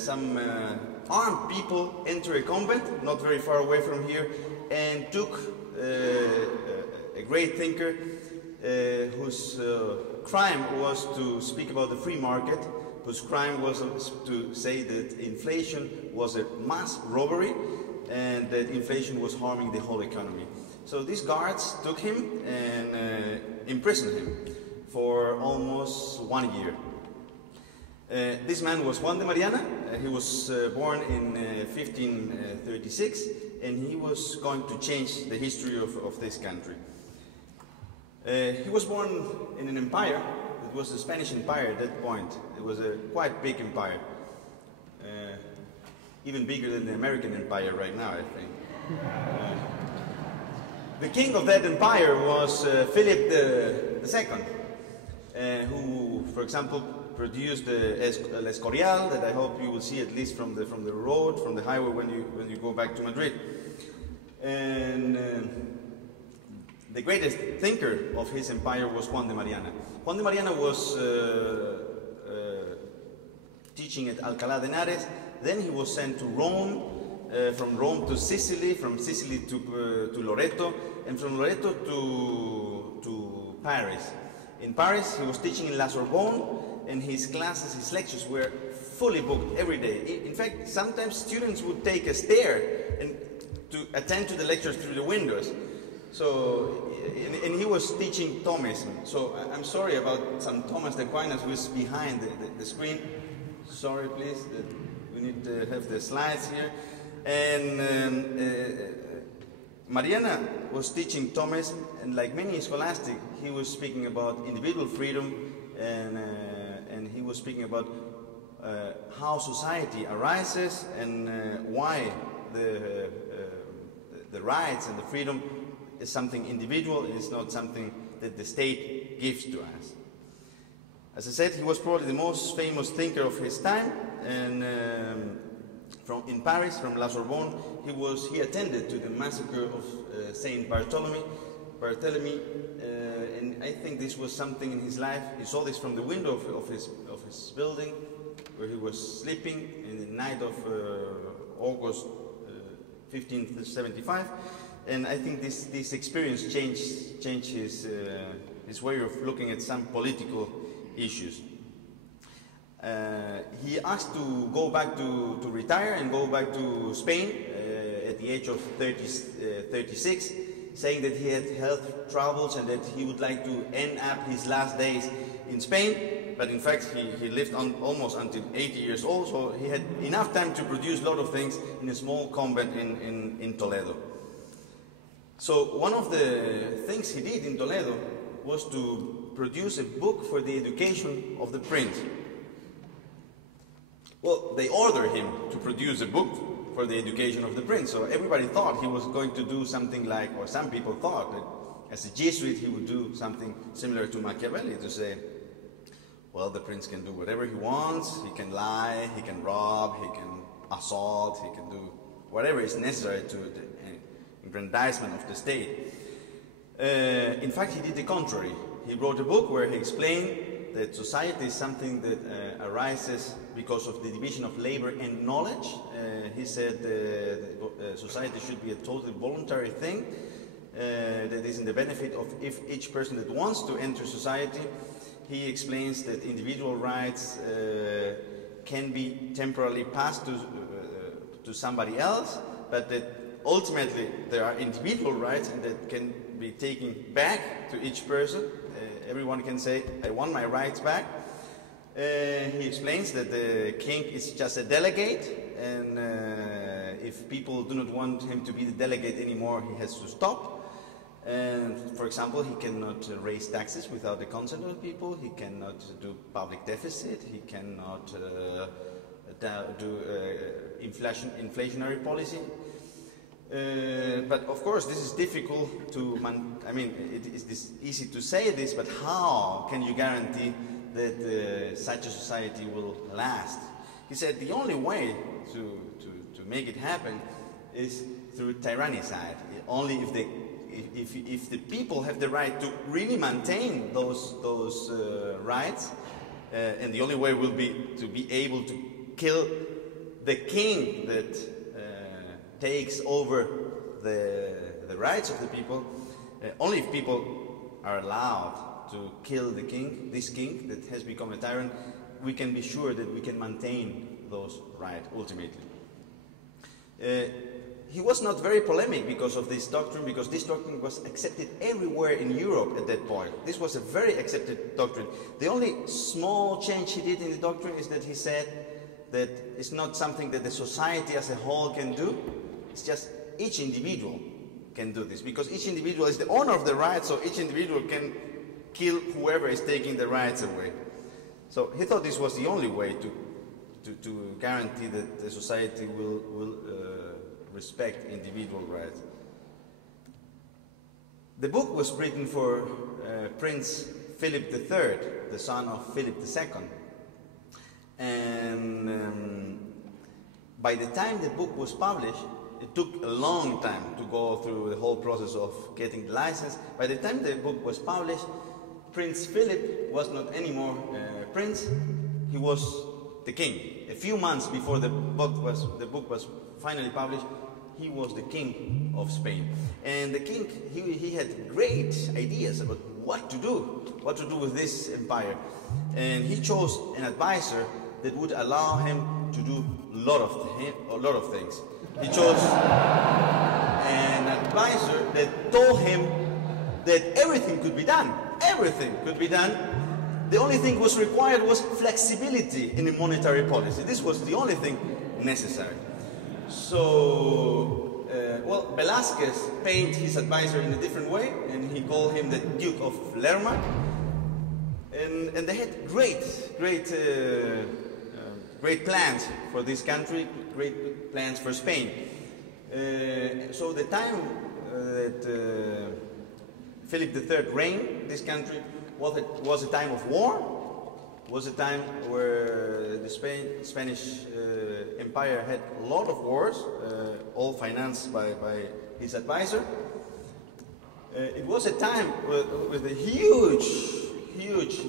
some armed people enter a convent not very far away from here and took a great thinker whose crime was to speak about the free market, whose crime was to say that inflation was a mass robbery and that inflation was harming the whole economy. So these guards took him and imprisoned him for almost 1 year. This man was Juan de Mariana. He was born in 1536, and he was going to change the history of this country. He was born in an empire. It was the Spanish Empire at that point. It was a quite big empire. Even bigger than the American Empire right now, I think. The king of that empire was Philip II, who, for example, produced the Escorial that I hope you will see at least from the road, from the highway when you go back to Madrid. And the greatest thinker of his empire was Juan de Mariana. Juan de Mariana was teaching at Alcalá de Henares. Then he was sent to Rome, from Rome to Sicily, from Sicily to Loreto, and from Loreto to Paris. In Paris, he was teaching in La Sorbonne, and his classes, his lectures were fully booked every day. In fact, sometimes students would take a stair and to attend to the lectures through the windows. So, and he was teaching Thomism. So I'm sorry about some Thomas de Aquinas who is behind the screen. Sorry, please. We need to have the slides here. And Mariana was teaching Thomism, and like many scholastics, he was speaking about individual freedom, and he was speaking about how society arises and why the rights and the freedom is something individual. It is not something that the state gives to us. As I said, he was probably the most famous thinker of his time, and in Paris, from La Sorbonne, he attended to the massacre of Saint Barthélemy, and I think this was something in his life. He saw this from the window of his building, where he was sleeping in the night of August 1575, and I think this experience changed his way of looking at some political issues. He asked to go back to retire and go back to Spain at the age of 36, saying that he had health troubles and that he would like to end up his last days in Spain. But in fact, he lived on almost until 80 years old, so he had enough time to produce a lot of things in a small convent in Toledo. So one of the things he did in Toledo was to produce a book for the education of the prince. Well, they ordered him to produce a book for the education of the prince, so everybody thought he was going to do something like, or some people thought that as a Jesuit he would do something similar to Machiavelli, to say, well, the prince can do whatever he wants, he can lie, he can rob, he can assault, he can do whatever is necessary to the aggrandizement of the state. In fact, he did the contrary. He wrote a book where he explained that society is something that arises because of the division of labor and knowledge. He said society should be a totally voluntary thing that is in the benefit of each person that wants to enter society. He explains that individual rights can be temporarily passed to somebody else, but that ultimately there are individual rights and that can be taken back to each person. Everyone can say, I want my rights back. He explains that the king is just a delegate, and if people do not want him to be the delegate anymore, he has to stop. And for example, he cannot raise taxes without the consent of people, he cannot do public deficit, he cannot do inflationary policy. But of course, this is difficult to, it is easy to say this, but how can you guarantee that such a society will last? He said the only way to make it happen is through tyrannicide. Only if the people have the right to really maintain those rights, and the only way will be to be able to kill the king that takes over the rights of the people. Only if people are allowed to kill the king, this king that has become a tyrant, we can be sure that we can maintain those rights ultimately. He was not very polemic because of this doctrine, because this doctrine was accepted everywhere in Europe at that point. This was a very accepted doctrine. The only small change he did in the doctrine is that he said that it's not something that the society as a whole can do, it's just each individual can do this, because each individual is the owner of the rights, so each individual can kill whoever is taking the rights away. So he thought this was the only way to guarantee that the society will respect individual rights. The book was written for Prince Philip III, the son of Philip II. And by the time the book was published, it took a long time to go through the whole process of getting the license. By the time the book was published, Prince Philip was not anymore prince, he was the king. A few months before the book was finally published, he was the king of Spain. And the king, he had great ideas about what to do with this empire. And he chose an advisor that would allow him to do a lot of things. He chose an advisor that told him that everything could be done. Everything could be done. The only thing was required was flexibility in the monetary policy. This was the only thing necessary. So, well, Velázquez painted his advisor in a different way, and he called him the Duke of Lerma. And they had great plans for this country, great plans for Spain. So the time that Philip III reigned this country was a time of war, was a time where the Spanish Empire had a lot of wars, all financed by his advisor. It was a time with a huge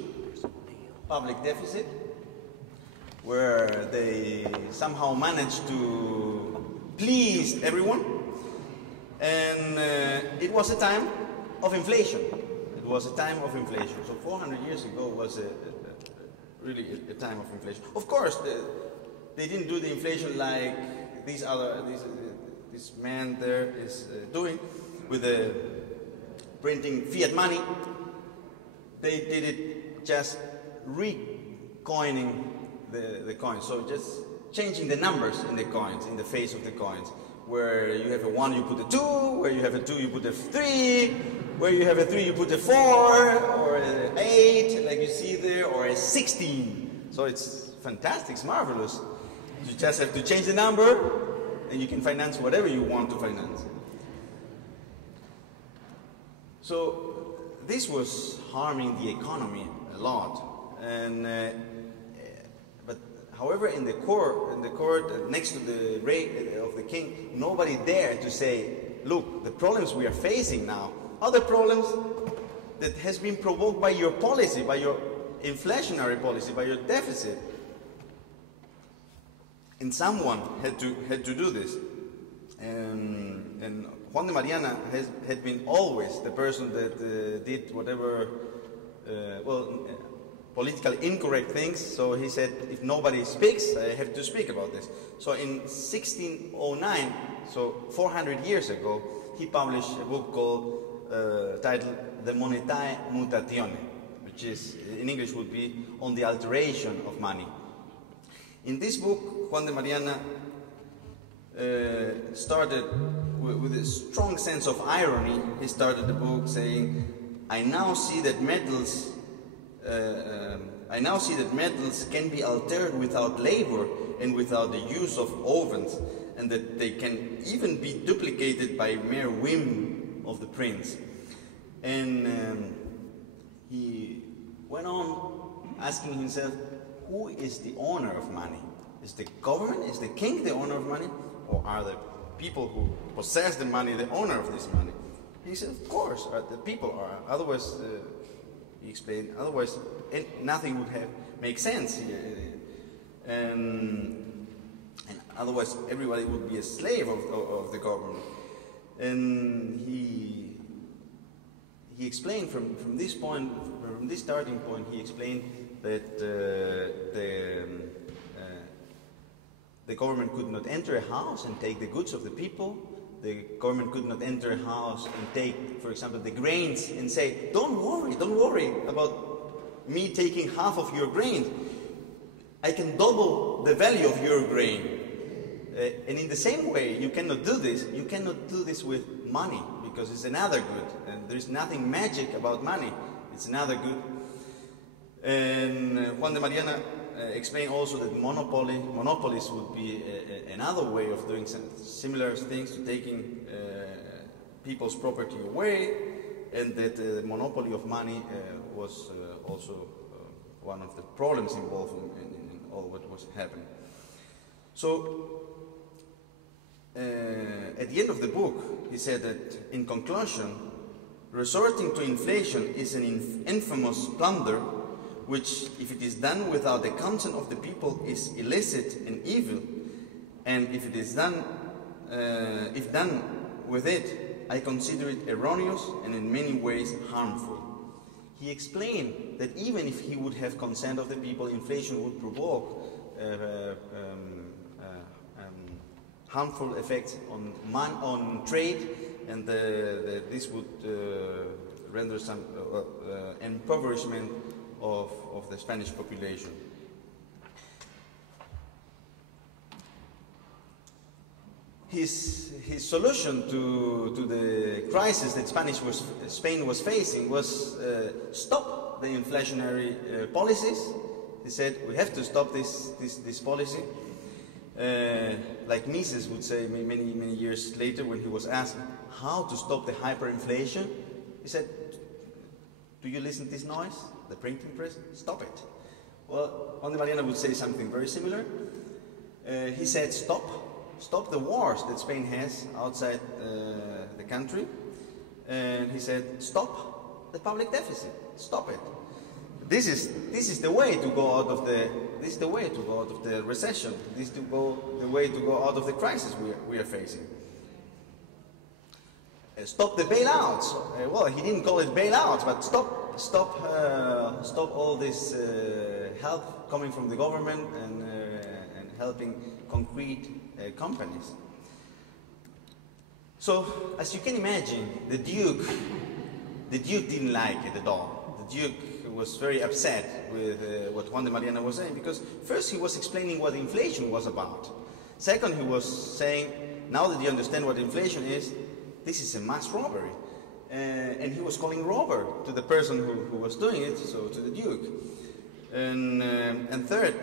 public deficit, where they somehow managed to please everyone, and it was a time of inflation. It was a time of inflation. So 400 years ago was really a time of inflation. Of course, they didn't do the inflation like this man there is doing with the printing fiat money. They did it just recoining the coins. So just changing the numbers in the coins, in the face of the coins. Where you have a 1, you put a 2. Where you have a 2, you put a 3. Where you have a 3, you put a 4, or an 8, like you see there, or a 16. So it's fantastic, it's marvelous. You just have to change the number, and you can finance whatever you want to finance. So this was harming the economy a lot. And however, in the court, next to the reign of the king, nobody dared to say, look, the problems we are facing now are the problems that has been provoked by your policy, by your inflationary policy, by your deficit. And someone had to do this. And Juan de Mariana had been always the person that did whatever, politically incorrect things, so he said, if nobody speaks, I have to speak about this. So in 1609, so 400 years ago, he published a book titled The Monetae Mutatione, which is, in English would be, on the alteration of money. In this book, Juan de Mariana started with a strong sense of irony. He started the book saying, I now see that metals can be altered without labor and without the use of ovens, and that they can even be duplicated by mere whim of the prince. And he went on asking himself, who is the owner of money? Is the government, is the king the owner of money? Or are the people who possess the money the owner of this money? He said, of course, the people are. Otherwise, he explained, otherwise nothing would make sense. And Otherwise, everybody would be a slave of the government. And he explained from this point, from this starting point, he explained that the government could not enter a house and take the goods of the people. The government could not enter a house and take, for example, the grains and say, don't worry about me taking half of your grains. I can double the value of your grain. And in the same way, you cannot do this. You cannot do this with money, because it's another good. And there's nothing magic about money. It's another good. And Juan de Mariana explained also that monopolies would be another way of doing similar things, to taking people's property away, and that the monopoly of money was also one of the problems involved in all what was happening. So, at the end of the book, he said that, in conclusion, resorting to inflation is an infamous blunder, which, if it is done without the consent of the people, is illicit and evil, and if it is done, if done with it, I consider it erroneous and in many ways harmful. He explained that even if he would have consent of the people, inflation would provoke harmful effects on trade, and this would render some impoverishment of the Spanish population. His solution to the crisis that Spain was facing was stop the inflationary policies. He said, we have to stop this policy. Like Mises would say many years later, when he was asked how to stop the hyperinflation, he said, do you listen to this noise? The printing press? Stop it. Well, Juan de Mariana would say something very similar. He said, stop the wars that Spain has outside the country. And he said, stop the public deficit. Stop it. This is the way to go out of the recession. This is the way to go out of the crisis we are facing. Stop the bailouts. Well, he didn't call it bailouts, but stop all this help coming from the government and helping concrete companies. So, as you can imagine, the Duke didn't like it at all. The Duke was very upset with what Juan de Mariana was saying, because first he was explaining what inflation was about. Second, he was saying, now that you understand what inflation is, this is a mass robbery. And he was calling robber to the person who was doing it, so to the Duke. And third,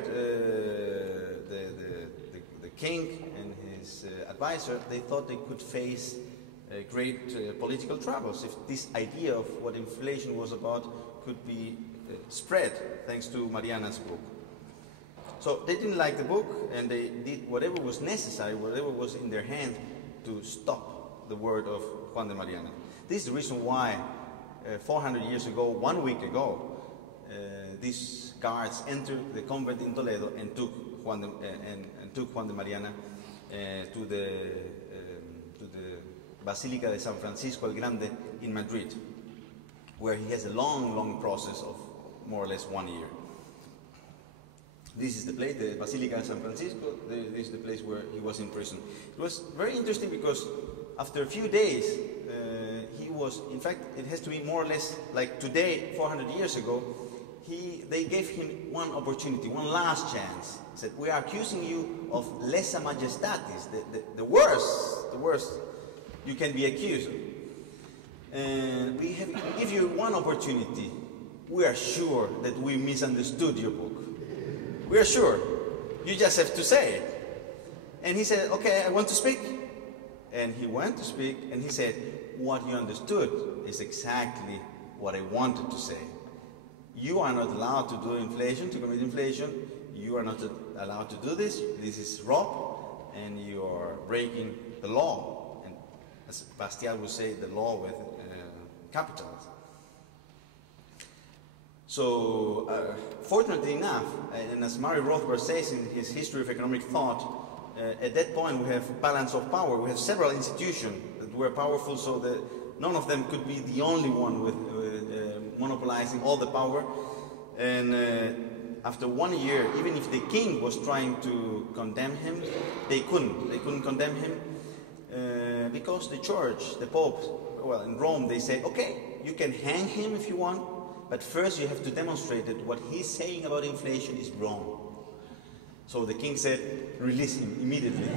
the king and his advisor, they thought they could face great political troubles if this idea of what inflation was about could be spread thanks to Mariana's book. So they didn't like the book, and they did whatever was necessary, whatever was in their hand, to stop the word of Juan de Mariana. This is the reason why 400 years ago, 1 week ago, these guards entered the convent in Toledo and took Juan de Mariana to the Basilica de San Francisco el Grande in Madrid, where he has a long process of more or less 1 year. This is the place, the Basilica de San Francisco. This is the place where he was in prison. It was very interesting because after a few days, he was, in fact, it has to be more or less like today, 400 years ago, they gave him one opportunity, one last chance. He said, we are accusing you of lesa majestatis, the worst you can be accused of. And we give you one opportunity. We are sure that we misunderstood your book. We are sure. You just have to say it. And he said, okay, I want to speak. And he went to speak, and he said, what you understood is exactly what I wanted to say. You are not allowed to do inflation, to commit inflation. You are not allowed to do this. This is rob, and you are breaking the law. And as Bastiat would say, the law with capitals. So, fortunately enough, and as Murray Rothbard says in his History of Economic Thought, at that point we have balance of power. We have several institutions that were powerful, so that none of them could be the only one with monopolizing all the power. And after 1 year, even if the king was trying to condemn him, they couldn't condemn him because the church, the Pope, well, in Rome, they said, okay, you can hang him if you want, but first you have to demonstrate that what he's saying about inflation is wrong. So the king said, release him immediately.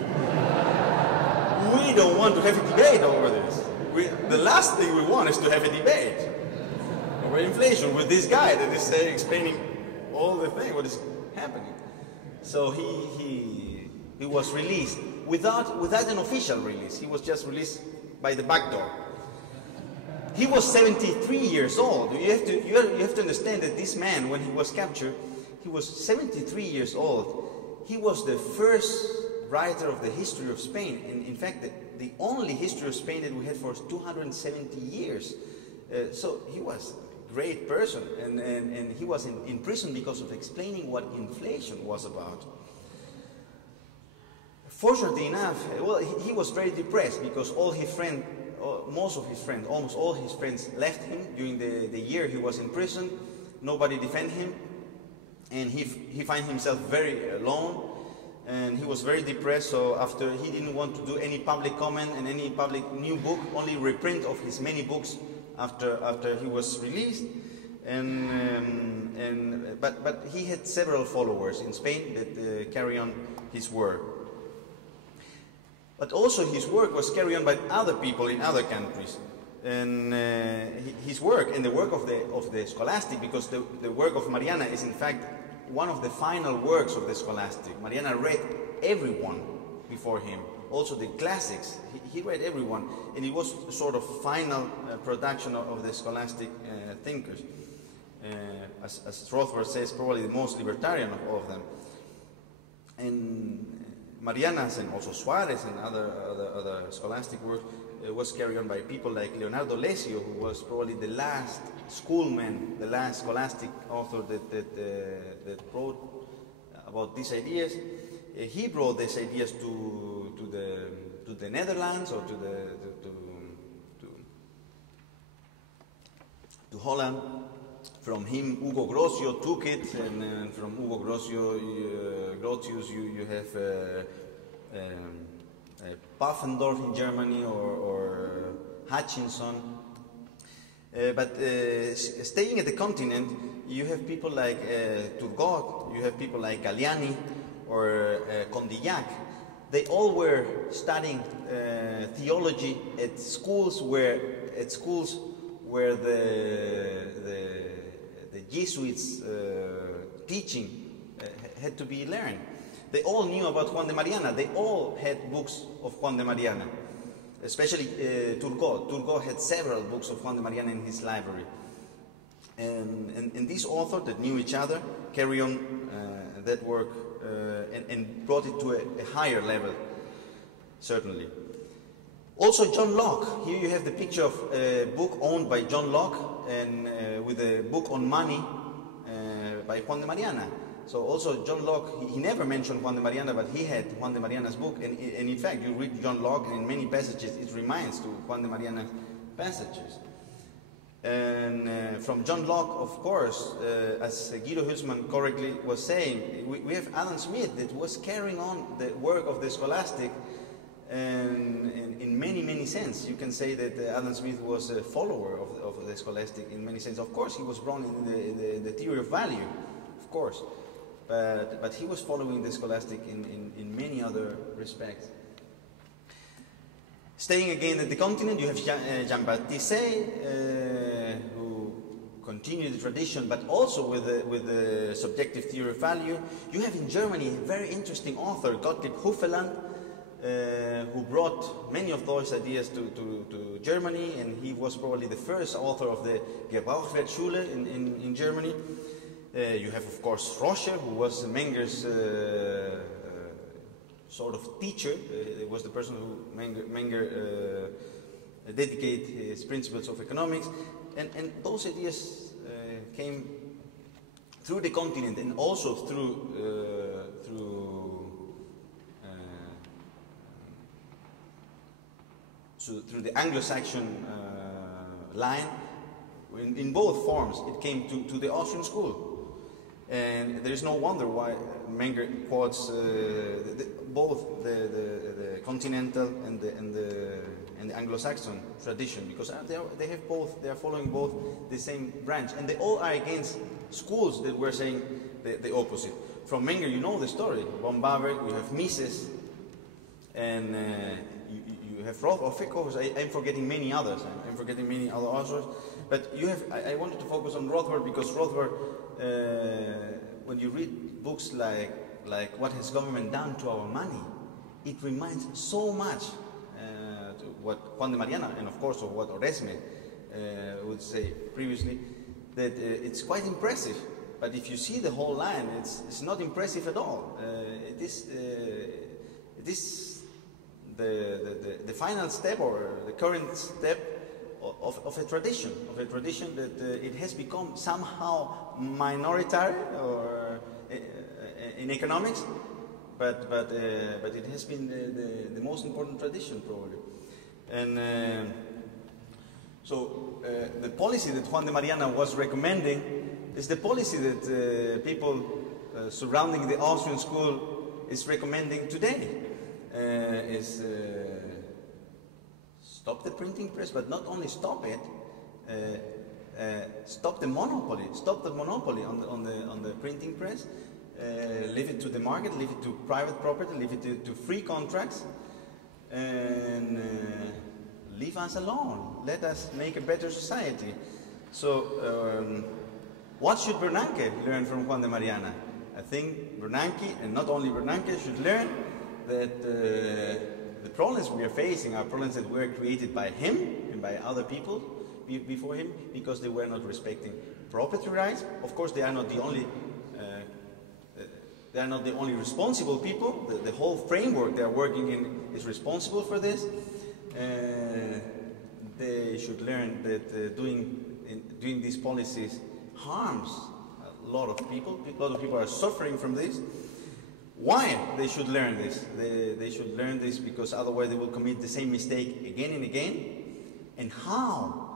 We don't want to have a debate over this. The last thing we want is to have a debate over inflation with this guy that is explaining all the thing, what is happening. So he was released without an official release. He was just released by the back door. He was 73 years old. You have to understand that this man, when he was captured, he was 73 years old. He was the first writer of the history of Spain, and in fact the only history of Spain that we had for 270 years. So he was a great person, and he was in prison because of explaining what inflation was about. Fortunately enough, well, he was very depressed because all his friends, most of his friends, almost all his friends left him during the year he was in prison. Nobody defended him, and he found himself very alone, and he was very depressed. So after, he didn't want to do any public comment and any public new book, only reprint of his many books after he was released. But he had several followers in Spain that carry on his work. But also his work was carried on by other people in other countries. And his work and the work of the scholastic, because the work of Mariana is in fact one of the final works of the scholastic. Mariana read everyone before him, also the classics. He read everyone, and it was sort of final production of the scholastic thinkers. As Rothbard says, probably the most libertarian of all of them. And Mariana's and also Suarez and other scholastic work was carried on by people like Leonardo Lesio, who was probably the last schoolman, the last scholastic author that wrote about these ideas. He brought these ideas to the Netherlands or to Holland. From him, Hugo Grocio took it, and from Hugo Grotius, you have Pfaffendorf in Germany or Hutchinson. But staying at the continent, you have people like Turgot, you have people like Galliani or Condillac. They all were studying theology at schools where the Jesuits' teaching had to be learned. They all knew about Juan de Mariana. They all had books of Juan de Mariana, especially Turgot. Turgot had several books of Juan de Mariana in his library. And these authors that knew each other carry on that work and brought it to a higher level, certainly. Also John Locke. Here you have the picture of a book owned by John Locke and with a book on money by Juan de Mariana. So also John Locke, he never mentioned Juan de Mariana, but he had Juan de Mariana's book. And in fact, you read John Locke, and in many passages it reminds to Juan de Mariana's passages. And from John Locke, of course, as Guido Hülsmann correctly was saying, we have Adam Smith that was carrying on the work of the scholastic. And in many sense, you can say that Adam Smith was a follower of the scholastic in many sense. Of course, he was brought in the theory of value, of course, but he was following the scholastic in many other respects. Staying again at the continent, you have Jean-Baptiste, who continued the tradition, but also with the subjective theory of value. You have in Germany a very interesting author, Gottlieb Huffeland, who brought many of those ideas to Germany, and he was probably the first author of the Gebrauchswertschule in Germany. You have, of course, Roscher, who was Menger's sort of teacher. It was the person who Menger dedicated his principles of economics, and those ideas came through the continent and also through through the Anglo-Saxon line. In both forms, it came to the Austrian school. And there is no wonder why Menger quotes both the continental and the Anglo-Saxon tradition, because they have both. They are following both the same branch, and they all are against schools that were saying the opposite. From Menger, you know the story. Von Baber, you have Mises, and you have Roth. Of course, I'm forgetting many others. I'm forgetting many other authors. But you have. I wanted to focus on Rothbard because Rothbard. When you read books like What Has Government Done to Our Money, it reminds so much to what Juan de Mariana and of course of what Oresme would say previously, that it's quite impressive. But if you see the whole line, it's not impressive at all. It is the final step or the current step of a tradition that it has become somehow minoritary or in economics, but it has been the most important tradition probably. And so the policy that Juan de Mariana was recommending is the policy that people surrounding the Austrian school is recommending today. Is stop the printing press, but not only stop it, stop the monopoly. Stop the monopoly on the printing press. Leave it to the market. Leave it to private property. Leave it to free contracts, and leave us alone. Let us make a better society. So, what should Bernanke learn from Juan de Mariana? I think Bernanke, and not only Bernanke, should learn that the problems we are facing are problems that were created by him and by other people before him, because they were not respecting property rights. Of course, they are not the only responsible people. The whole framework they are working in is responsible for this. They should learn that doing these policies harms a lot of people. A lot of people are suffering from this. Why they should learn this? They should learn this because otherwise they will commit the same mistake again and again. And how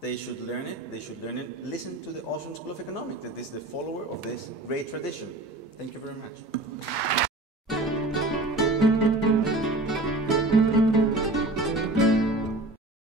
they should learn it? They should learn it. Listen to the Austrian School of Economics, that is the follower of this great tradition. Thank you very much.